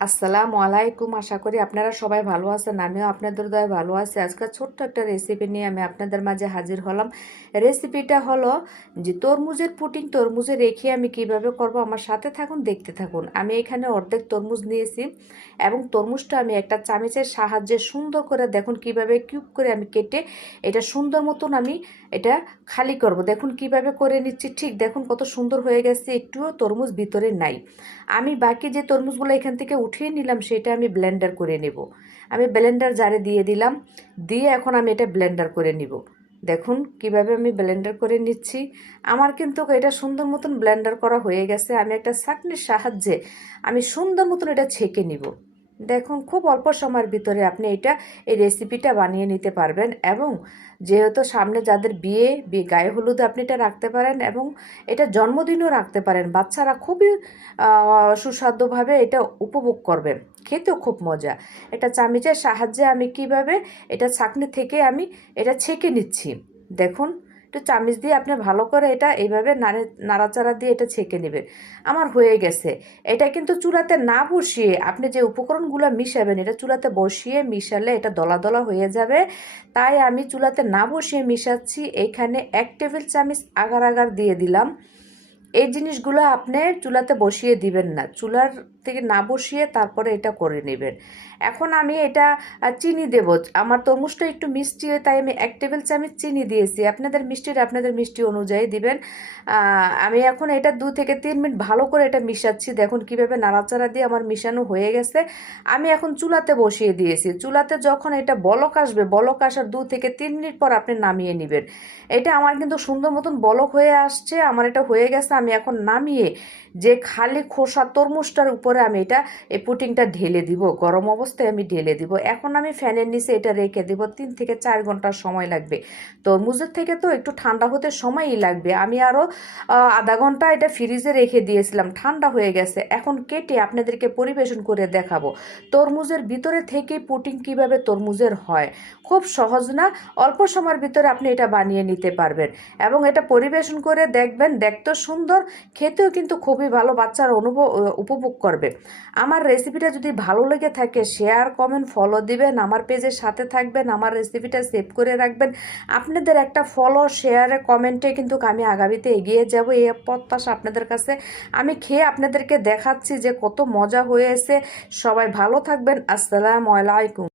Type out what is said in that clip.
আসসালামু আলাইকুম। আশা করি আপনারা সবাই ভালো আছেন, আমিও আপনাদের দয়ায় ভালো আছি। আজকে ছোট্ট একটা রেসিপি নিয়ে আমি আপনাদের মাঝে হাজির হলাম। রেসিপিটা হলো যে তরমুজের পুডিং। তরমুজে রেখে আমি কিভাবে করব, আমার সাথে থাকুন, দেখতে থাকুন। আমি এখানে অর্ধেক তরমুজ নিয়েছি এবং তরমুজটা আমি একটা চামচের সাহায্যে সুন্দর করে দেখুন কিভাবে কিউব করে আমি কেটে এটা সুন্দর মতন আমি এটা খালি করব। দেখুন কিভাবে করে নিচ্ছি, ঠিক দেখুন কত সুন্দর হয়ে গেছে, একটুও তরমুজ ভিতরে নাই। আমি বাকি যে তরমুজগুলো এখান থেকে উঠিয়ে নিলাম সেটা আমি ব্লেন্ডার করে নেব। আমি ব্লেন্ডার জারে দিয়ে দিলাম, দিয়ে এখন আমি এটা ব্লেন্ডার করে নিব। দেখুন কিভাবে আমি ব্লেন্ডার করে নিচ্ছি। আমার কিন্তু এটা সুন্দর মতন ব্লেন্ডার করা হয়ে গেছে। আমি একটা ছাঁকনির সাহায্যে আমি সুন্দর মতন এটা ছেঁকে নিব। দেখুন খুব অল্প সময়ের ভিতরে আপনি এই রেসিপিটা বানিয়ে নিতে পারবেন। এবং যেহেতু সামনে যাদের বিয়ে গায়ে হলুদ আপনি এটা রাখতে পারেন এবং এটা জন্মদিনও রাখতে পারেন। বাচ্চারা খুবই সুস্বাদুভাবে এটা উপভোগ করবে, খেতেও খুব মজা। এটা চামচের সাহায্যে আমি কিভাবে এটা ছাঁকনি থেকে আমি এটা ছেঁকে নিচ্ছি। দেখুন একটু চামচ দিয়ে আপনি ভালো করে এটা এইভাবে নাড়াচাড়া দিয়ে এটা ছেঁকে নেবেন। আমার হয়ে গেছে। এটা কিন্তু চুলাতে না বসিয়ে আপনি যে উপকরণগুলো মিশাবেন এটা চুলাতে বসিয়ে মিশালে এটা দলা দলা হয়ে যাবে। তাই আমি চুলাতে না বসিয়ে মিশাচ্ছি। এইখানে 1 টেবিল চামচ আগার আগার দিয়ে দিলাম। এই জিনিসগুলো আপনি চুলাতে বসিয়ে দিবেন না, চুলার থেকে না বসিয়ে তারপরে এটা করে নেবেন। এখন আমি এটা চিনি দেব। আমার তরমুজটা একটু মিষ্টি হয় তাই আমি 1 টেবিল চামচ চিনি দিয়েছি। আপনাদের মিষ্টি অনুযায়ী দিবেন। আমি এখন এটা 2 থেকে 3 মিনিট ভালো করে এটা মিশাচ্ছি। দেখুন কিভাবে নাড়াচাড়া দিয়ে আমার মিশানো হয়ে গেছে। আমি এখন চুলাতে বসিয়ে দিয়েছি। চুলাতে যখন এটা বলক আসবে, বলক আসার 2 থেকে 3 মিনিট পর আপনি নামিয়ে নেবেন। এটা আমার কিন্তু সুন্দর মতন বলক হয়ে আসছে, আমার এটা হয়ে গেছে। আমি এখন নামিয়ে যে খালি খোসা তরমুজটার উপরে আমি এই পুডিংটা ঢেলে দিব। গরম অবস্থায় আমি ঢেলে দিব। এখন আমি ফ্যানের নিচে এটা রেখে দিব। 3 থেকে 4 ঘন্টা সময় লাগবে। তরমুজের থেকে তো একটু ঠান্ডা হতে সময়ই লাগবে। আমি আরও আধা ঘন্টা এটা ফ্রিজে রেখে দিয়েছিলাম, ঠান্ডা হয়ে গেছে। এখন কেটে আপনাদেরকে পরিবেশন করে দেখাবো তরমুজের ভিতরে থেকে পুডিং কিভাবে তরমুজের হয়। খুব সহজ না, অল্প সময়ের ভিতরে আপনি এটা বানিয়ে নিতে পারবেন এবং এটা পরিবেশন করে দেখবেন, দেখতেও সুন্দর, খেতেও কিন্তু খুবই ভালো, বাচ্চারা উপভোগ করবে। আমার রেসিপিটা যদি ভালো লেগে থাকে শেয়ার, কমেন্ট, ফলো দিবেন, আমার পেজের সাথে থাকবেন, আমার রেসিপিটা সেভ করে রাখবেন। আপনাদের একটা ফলো, শেয়ারে, কমেন্টে কিন্তু আমি আগামীতে এগিয়ে যাব, এই প্রত্যাশা আপনাদের কাছে। আমি খেয়ে আপনাদেরকে দেখাচ্ছি যে কত মজা হয়েছে। সবাই ভালো থাকবেন। আসসালামু আলাইকুম।